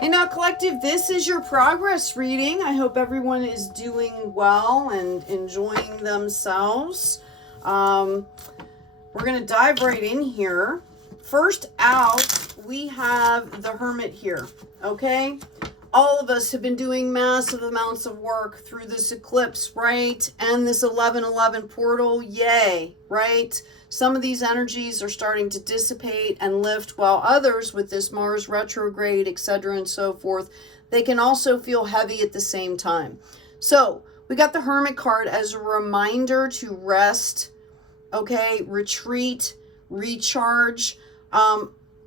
Hey now, collective, this is your progress reading. I hope everyone is doing well and enjoying themselves. We're going to dive right in here. First out, we have the Hermit here, okay? All of us have been doing massive amounts of work through this eclipse, right? And this 11/11 portal, yay, right? Some of these energies are starting to dissipate and lift, while others with this Mars retrograde, etc. and so forth, they can also feel heavy at the same time. So we got the Hermit card as a reminder to rest, okay, retreat, recharge.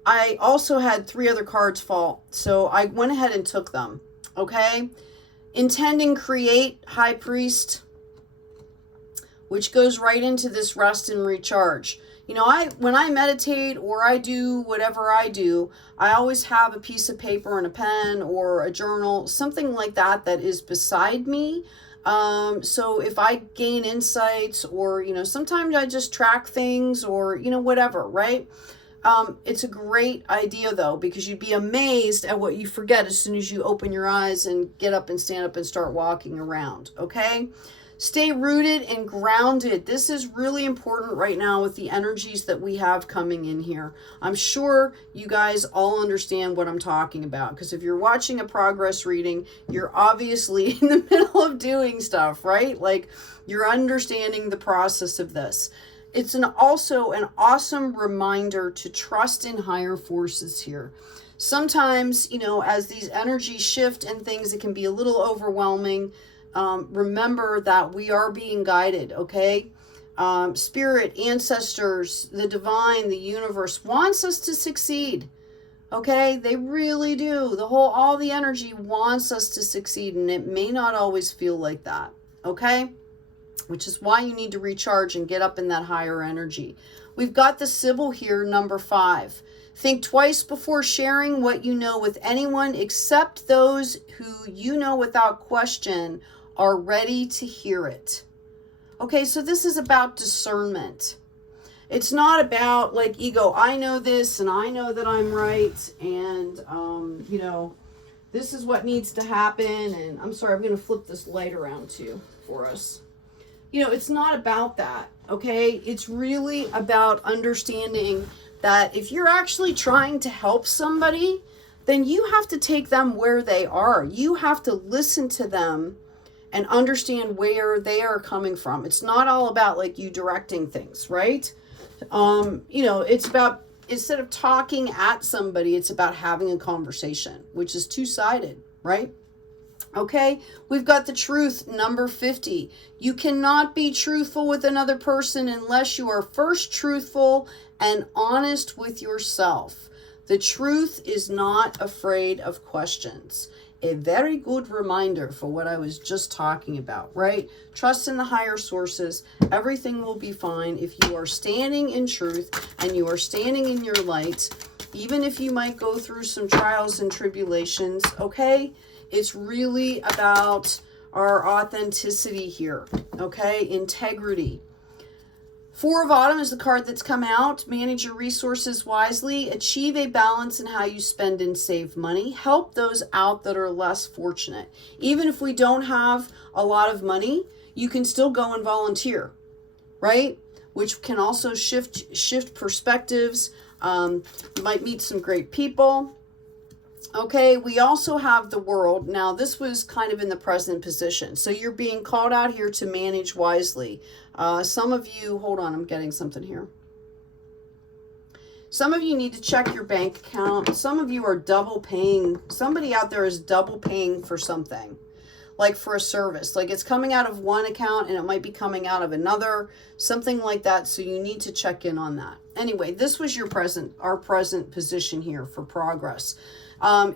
I also had 3 other cards fall, so I went ahead and took them, okay? Intend and create, High Priest, which goes right into this rest and recharge. You know, when I meditate or I do whatever I do, I always have a piece of paper and a pen or a journal, something like that that is beside me. So if I gain insights or, you know, sometimes I just track things or, you know, whatever, right? It's a great idea though, because you'd be amazed at what you forget as soon as you open your eyes and get up and stand up and start walking around, okay? Stay rooted and grounded. This is really important right now with the energies that we have coming in here. I'm sure you guys all understand what I'm talking about, because if you're watching a progress reading, you're obviously in the middle of doing stuff, right? Like you're understanding the process of this. It's also an awesome reminder to trust in higher forces here. Sometimes, you know, as these energies shift and things, it can be a little overwhelming. Remember that we are being guided, okay? Spirit, ancestors, the divine, the universe wants us to succeed, okay? They really do. All the energy wants us to succeed, and it may not always feel like that, okay? Which is why you need to recharge and get up in that higher energy. We've got the Sybil here, number 5. Think twice before sharing what you know with anyone except those who you know without question are ready to hear it. Okay, so this is about discernment. It's not about like ego. I know this and I know that I'm right and, you know, this is what needs to happen. And I'm sorry, I'm going to flip this light around too for us. You know, it's not about that, okay? It's really about understanding that if you're actually trying to help somebody, then you have to take them where they are. You have to listen to them and understand where they are coming from. It's not all about like you directing things, right? You know, it's about, instead of talking at somebody, it's about having a conversation, which is two-sided, right? Okay, we've got the truth, number 50. You cannot be truthful with another person unless you are first truthful and honest with yourself. The truth is not afraid of questions. A very good reminder for what I was just talking about, right? Trust in the higher sources. Everything will be fine if you are standing in truth and you are standing in your light, even if you might go through some trials and tribulations, okay? It's really about our authenticity here, okay? Integrity. 4 of Autumn is the card that's come out. Manage your resources wisely. Achieve a balance in how you spend and save money. Help those out that are less fortunate. Even if we don't have a lot of money, you can still go and volunteer, right? Which can also shift perspectives. You might meet some great people. Okay, we also have the World. Now, this was kind of in the present position. So you're being called out here to manage wisely. Some of you, hold on, I'm getting something here. Some of you need to check your bank account. Some of you are double paying. Somebody out there is double paying for something, like for a service. Like it's coming out of one account and it might be coming out of another, something like that. So you need to check in on that. Anyway, this was our present position here for progress.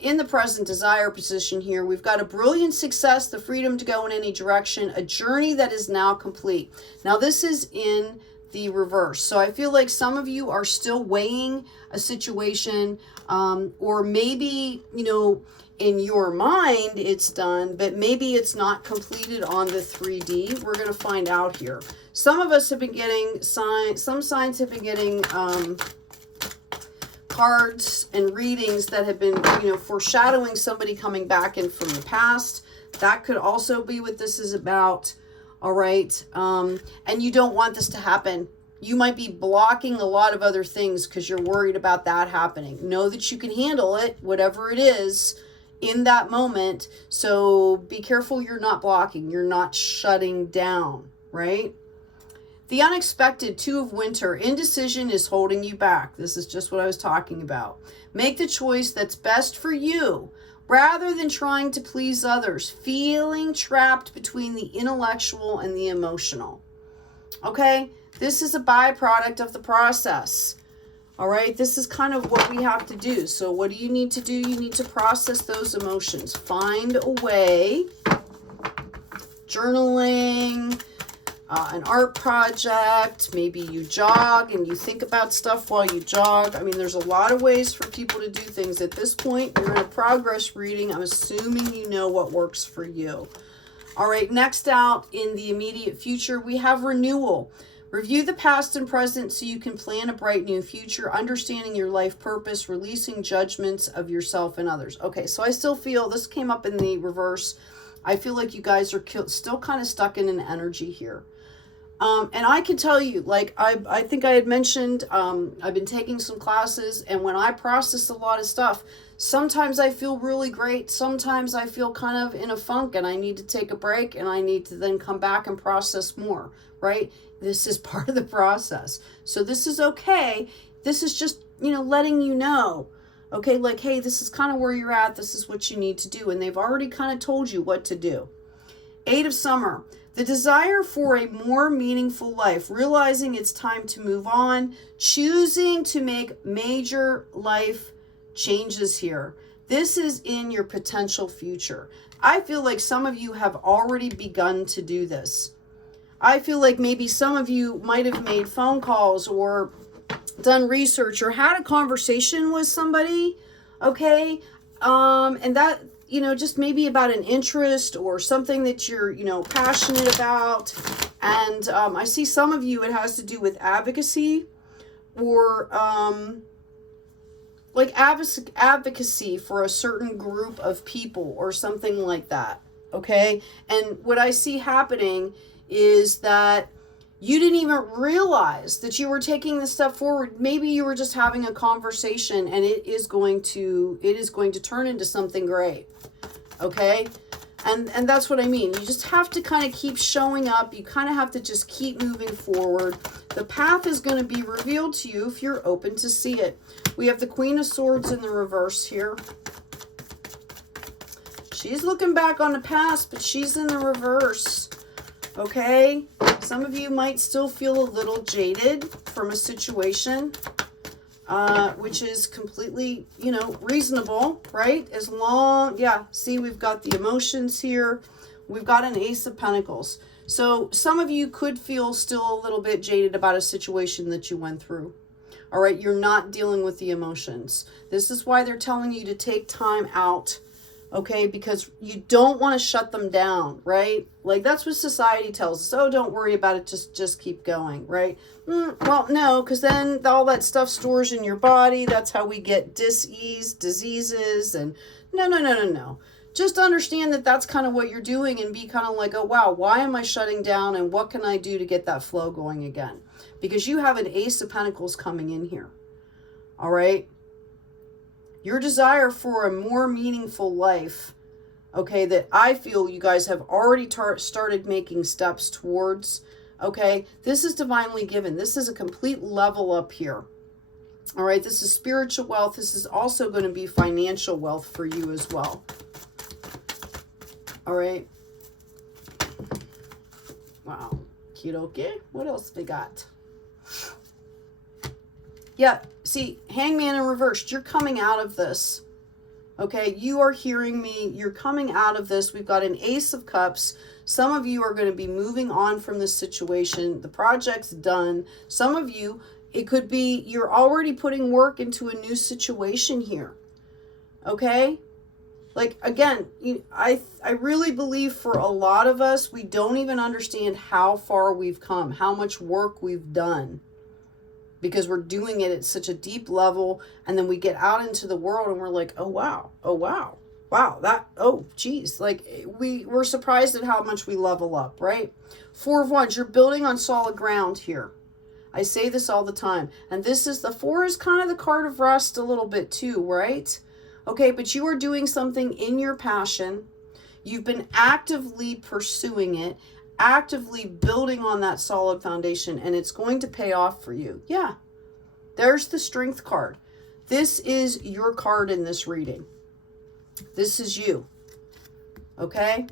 In the present desire position here, we've got a brilliant success, the freedom to go in any direction, a journey that is now complete. Now, this is in the reverse. So I feel like some of you are still weighing a situation, or maybe, you know, in your mind it's done, but maybe it's not completed on the 3D. We're going to find out here. Some of us have been getting signs, some signs have been getting cards and readings that have been, you know, foreshadowing somebody coming back in from the past. That could also be what this is about. All right. And you don't want this to happen. You might be blocking a lot of other things because you're worried about that happening. Know that you can handle it, whatever it is, in that moment. So be careful you're not blocking. You're not shutting down, right? The unexpected, Two of Winter, indecision is holding you back. This is just what I was talking about. Make the choice that's best for you rather than trying to please others, feeling trapped between the intellectual and the emotional. Okay? This is a byproduct of the process. All right? This is kind of what we have to do. So what do you need to do? You need to process those emotions. Find a way. Journaling, an art project, maybe you jog and you think about stuff while you jog. I mean, there's a lot of ways for people to do things. At this point, you're in a progress reading. I'm assuming you know what works for you. All right, next out in the immediate future, we have renewal. Review the past and present so you can plan a bright new future, understanding your life purpose, releasing judgments of yourself and others. Okay, so I still feel, this came up in the reverse, I feel like you guys are still kind of stuck in an energy here. And I can tell you, like I think I had mentioned, I've been taking some classes, and when I process a lot of stuff, sometimes I feel really great. Sometimes I feel kind of in a funk and I need to take a break and I need to then come back and process more, right? This is part of the process. So this is okay. This is just, you know, letting you know, okay, like, hey, this is kind of where you're at. This is what you need to do. And they've already kind of told you what to do. 8 of Summer. The desire for a more meaningful life, realizing it's time to move on, choosing to make major life changes here. This is in your potential future. I feel like some of you have already begun to do this. I feel like maybe some of you might have made phone calls or done research or had a conversation with somebody, okay? And that, you know, just maybe about an interest or something that you're, you know, passionate about. And I see some of you, it has to do with advocacy or like advocacy for a certain group of people or something like that, okay? And what I see happening is that you didn't even realize that you were taking this step forward. Maybe you were just having a conversation and it is going to turn into something great. Okay? And that's what I mean. You just have to kind of keep showing up. You kind of have to just keep moving forward. The path is going to be revealed to you if you're open to see it. We have the Queen of Swords in the reverse here. She's looking back on the past, but she's in the reverse. Okay? Some of you might still feel a little jaded from a situation, which is completely, you know, reasonable, right? As long, yeah, see, we've got the emotions here. We've got an Ace of Pentacles. So some of you could feel still a little bit jaded about a situation that you went through. All right, you're not dealing with the emotions. This is why they're telling you to take time out. Okay, because you don't want to shut them down, right? Like that's what society tells us. Oh, don't worry about it. Just keep going, right? Well, no, because then all that stuff stores in your body. That's how we get dis-ease, diseases, and no. Just understand that that's kind of what you're doing and be kind of like, oh, wow, why am I shutting down and what can I do to get that flow going again? Because you have an Ace of Pentacles coming in here, all right? Your desire for a more meaningful life, okay, that I feel you guys have already started making steps towards, okay? This is divinely given. This is a complete level up here, all right? This is spiritual wealth. This is also going to be financial wealth for you as well, all right? Wow. Cute, okay. What else we got? Yeah, see, Hangman in reverse, you're coming out of this, okay? You are hearing me. You're coming out of this. We've got an Ace of Cups. Some of you are going to be moving on from this situation. The project's done. Some of you, it could be you're already putting work into a new situation here, okay? Like, again, I really believe for a lot of us, we don't even understand how far we've come, how much work we've done. because we're doing it at such a deep level, and then we get out into the world and we're like, oh wow, that, oh geez, like we're surprised at how much we level up, right? Four of Wands, you're building on solid ground here. I say this all the time, and this is, the four is kind of the card of rest a little bit too, right? Okay, but you are doing something in your passion. You've been actively pursuing it, actively building on that solid foundation, and it's going to pay off for you. Yeah, there's the Strength card. This is your card in this reading. This is you, okay?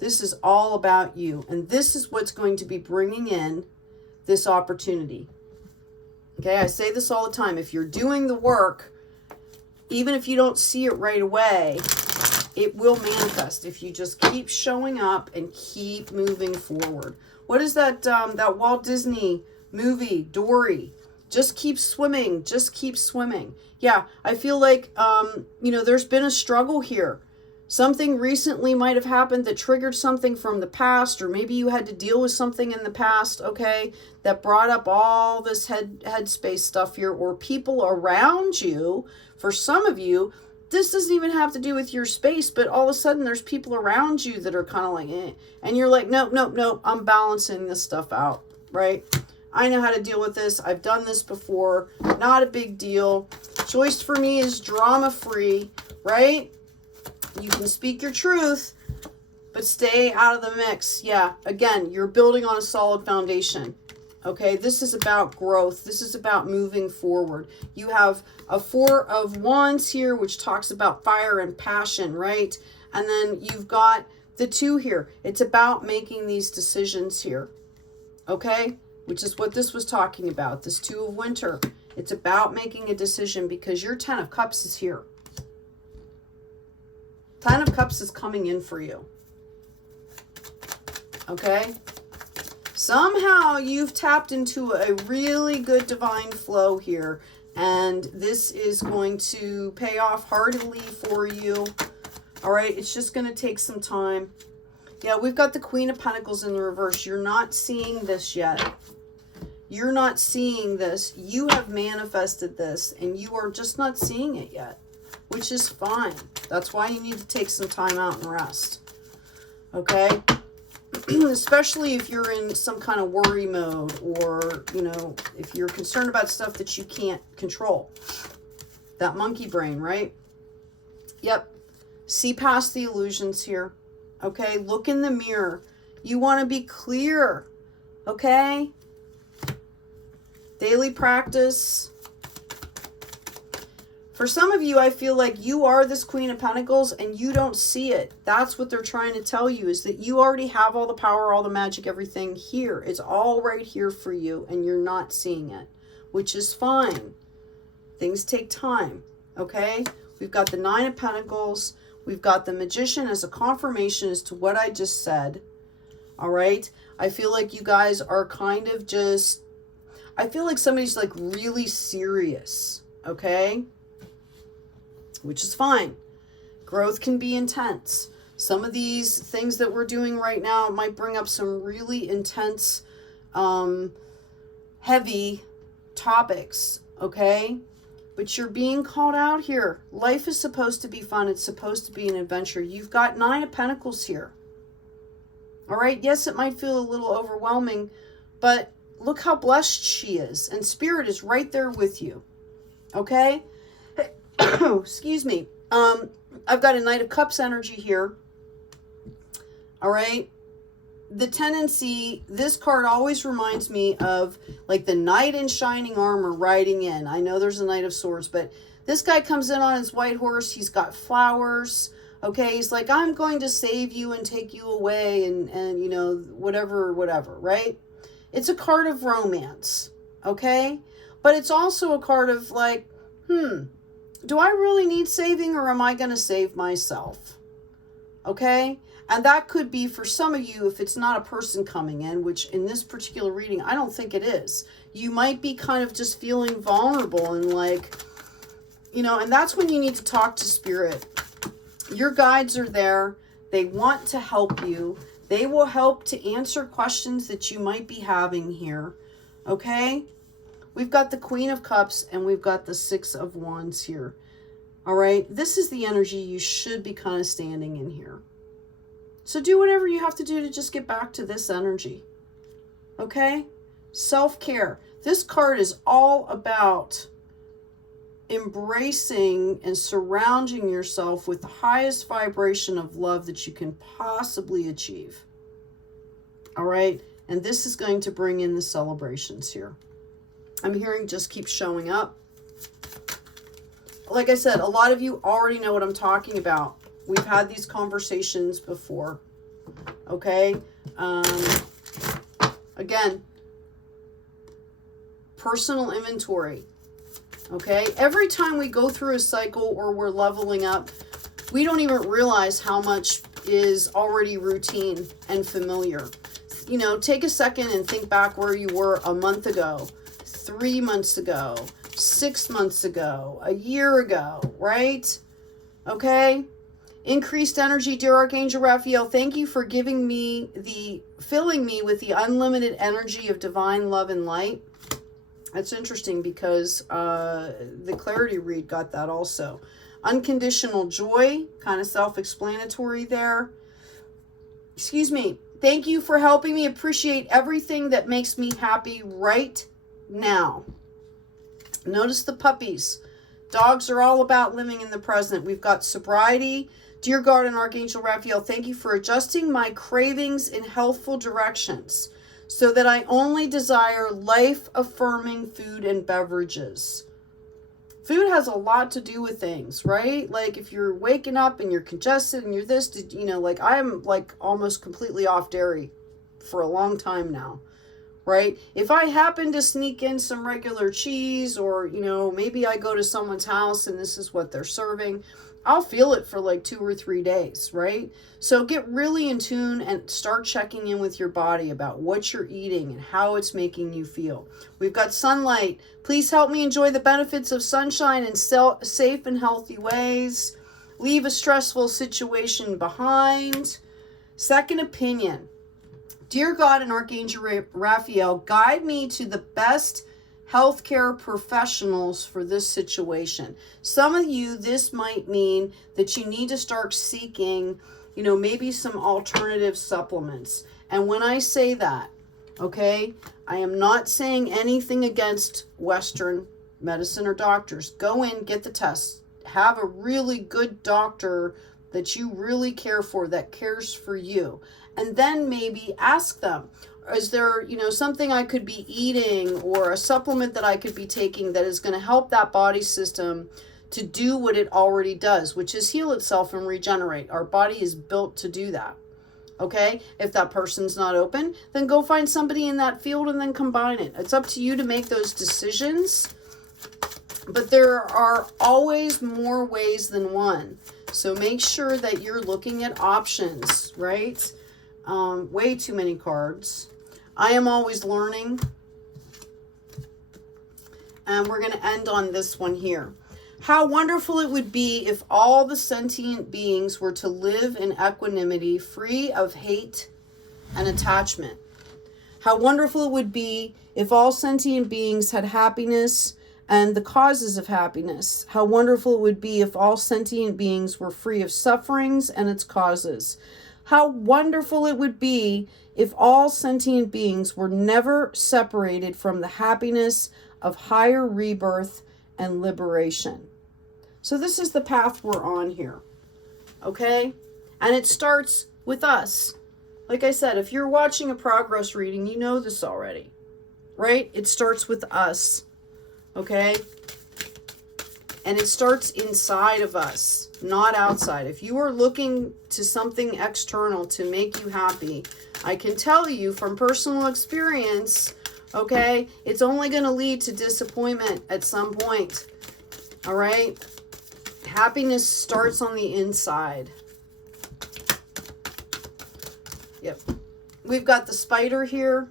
This is all about you, and this is what's going to be bringing in this opportunity. Okay, I say this all the time. If you're doing the work, even if you don't see it right away, it will manifest if you just keep showing up and keep moving forward. What is that that Walt Disney movie, Dory? Just keep swimming, just keep swimming. Yeah, I feel like you know, there's been a struggle here. Something recently might have happened that triggered something from the past, or maybe you had to deal with something in the past, okay, that brought up all this headspace stuff here, or people around you. For some of you, this doesn't even have to do with your space, but all of a sudden there's people around you that are kind of like, eh, and you're like, nope, I'm balancing this stuff out, right? I know how to deal with this. I've done this before. Not a big deal. Choice for me is drama-free, right? You can speak your truth, but stay out of the mix. Yeah, again, you're building on a solid foundation. Okay, this is about growth. This is about moving forward. You have a Four of Wands here, which talks about fire and passion, right? And then you've got the Two here. It's about making these decisions here. Okay, which is what this was talking about, this Two of Winter. It's about making a decision because your Ten of Cups is here. Ten of Cups is coming in for you. Okay? Somehow you've tapped into a really good divine flow here, and this is going to pay off heartily for you. All right? It's just going to take some time. Yeah, we've got the Queen of Pentacles in the reverse. You're not seeing this yet. You're not seeing this. You have manifested this, and you are just not seeing it yet, which is fine. That's why you need to take some time out and rest. Okay? Especially if you're in some kind of worry mode, or, you know, if you're concerned about stuff that you can't control. That monkey brain, right? Yep. See past the illusions here. Okay? Look in the mirror. You want to be clear. Okay? Daily practice. For some of you, I feel like you are this Queen of Pentacles and you don't see it. That's what they're trying to tell you, is that you already have all the power, all the magic, everything here. It's all right here for you, and you're not seeing it, which is fine. Things take time, okay? We've got the Nine of Pentacles. We've got the Magician as a confirmation as to what I just said, all right? I feel like you guys are kind of just, I feel like somebody's like really serious, okay? Which is fine. Growth can be intense. Some of these things that we're doing right now might bring up some really intense, heavy topics, okay? But you're being called out here. Life is supposed to be fun. It's supposed to be an adventure. You've got Nine of Pentacles here. All right? Yes, it might feel a little overwhelming, but look how blessed she is. And Spirit is right there with you, okay? Excuse me. I've got a Knight of Cups energy here. All right. The tendency, this card always reminds me of like the knight in shining armor riding in. I know there's a Knight of Swords, but this guy comes in on his white horse. He's got flowers. Okay. He's like, I'm going to save you and take you away, and you know, whatever, right? It's a card of romance. Okay. But it's also a card of like, do I really need saving, or am I going to save myself? Okay? And that could be for some of you, if it's not a person coming in, which in this particular reading, I don't think it is. You might be kind of just feeling vulnerable and like, you know, and that's when you need to talk to Spirit. Your guides are there. They want to help you. They will help to answer questions that you might be having here. Okay? We've got the Queen of Cups and we've got the Six of Wands here. All right, this is the energy you should be kind of standing in here. So do whatever you have to do to just get back to this energy. Okay? Self-care. This card is all about embracing and surrounding yourself with the highest vibration of love that you can possibly achieve. All right? And this is going to bring in the celebrations here. I'm hearing just keep showing up. Like I said, a lot of you already know what I'm talking about. We've had these conversations before. Okay? Again, personal inventory. Okay? Every time we go through a cycle or we're leveling up, we don't even realize how much is already routine and familiar. You know, take a second and think back where you were a month ago, 3 months ago, 6 months ago, a year ago, right? Okay? Increased energy, dear Archangel Raphael. Thank you for filling me with the unlimited energy of divine love and light. That's interesting because the clarity read got that also. Unconditional joy, kind of self-explanatory there. Excuse me. Thank you for helping me appreciate everything that makes me happy right now. Notice the puppies. Dogs are all about living in the present. We've got sobriety. Dear God and Archangel Raphael, thank you for adjusting my cravings in healthful directions so that I only desire life-affirming food and beverages. Food has a lot to do with things, right? Like if you're waking up and you're congested and you're this, you know, like I'm like almost completely off dairy for a long time now, right? If I happen to sneak in some regular cheese or, you know, maybe I go to someone's house and this is what they're serving, I'll feel it for like 2 or 3 days, right? So get really in tune and start checking in with your body about what you're eating and how it's making you feel. We've got sunlight. Please help me enjoy the benefits of sunshine in safe and healthy ways. Leave a stressful situation behind. Second opinion. Dear God and Archangel Raphael, guide me to the best healthcare professionals for this situation. Some of you, this might mean that you need to start seeking, you know, maybe some alternative supplements. And when I say that, okay, I am not saying anything against Western medicine or doctors. Go in, get the tests. Have a really good doctor that you really care for, that cares for you. And then maybe ask them, is there, you know, something I could be eating or a supplement that I could be taking that is going to help that body system to do what it already does, which is heal itself and regenerate. Our body is built to do that. Okay? If that person's not open, then go find somebody in that field and then combine it. It's up to you to make those decisions. But there are always more ways than one. So make sure that you're looking at options, right? Way too many cards. I am always learning. And we're going to end on this one here. How wonderful it would be if all the sentient beings were to live in equanimity, free of hate and attachment. How wonderful it would be if all sentient beings had happiness and the causes of happiness. How wonderful it would be if all sentient beings were free of sufferings and its causes. How wonderful it would be if all sentient beings were never separated from the happiness of higher rebirth and liberation. So this is the path we're on here, okay? And it starts with us. Like I said, if you're watching a progress reading, you know this already, right? It starts with us, okay? And it starts inside of us, not outside. If you are looking to something external to make you happy, I can tell you from personal experience, okay, it's only going to lead to disappointment at some point. All right? Happiness starts on the inside. Yep. We've got the spider here.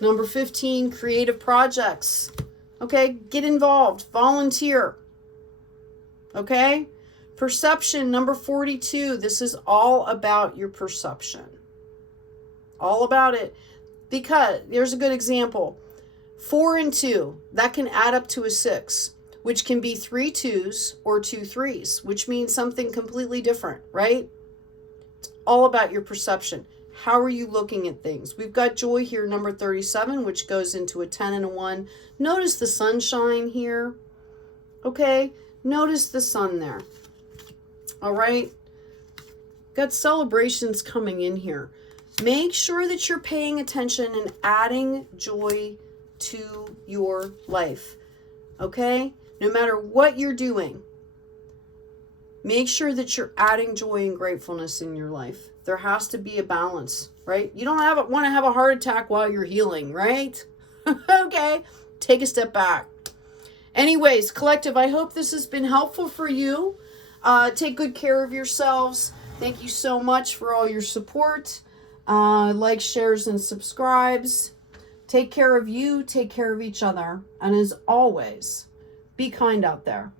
Number 15, creative projects. Okay, get involved, volunteer. Okay? Perception, number 42. This is all about your perception. All about it. Because, here's a good example. 4 and 2, that can add up to a 6, which can be 3 2s or 2 3s, which means something completely different, right? It's all about your perception. How are you looking at things? We've got joy here, number 37, which goes into a 10 and a 1. Notice the sunshine here, okay? Notice the sun there, all right? Got celebrations coming in here. Make sure that you're paying attention and adding joy to your life, okay? No matter what you're doing, make sure that you're adding joy and gratefulness in your life. There has to be a balance, right? You don't want to have a heart attack while you're healing, right? Okay, take a step back. Anyways, collective, I hope this has been helpful for you. Take good care of yourselves. Thank you so much for all your support. Like, shares, and subscribes. Take care of you. Take care of each other. And as always, be kind out there.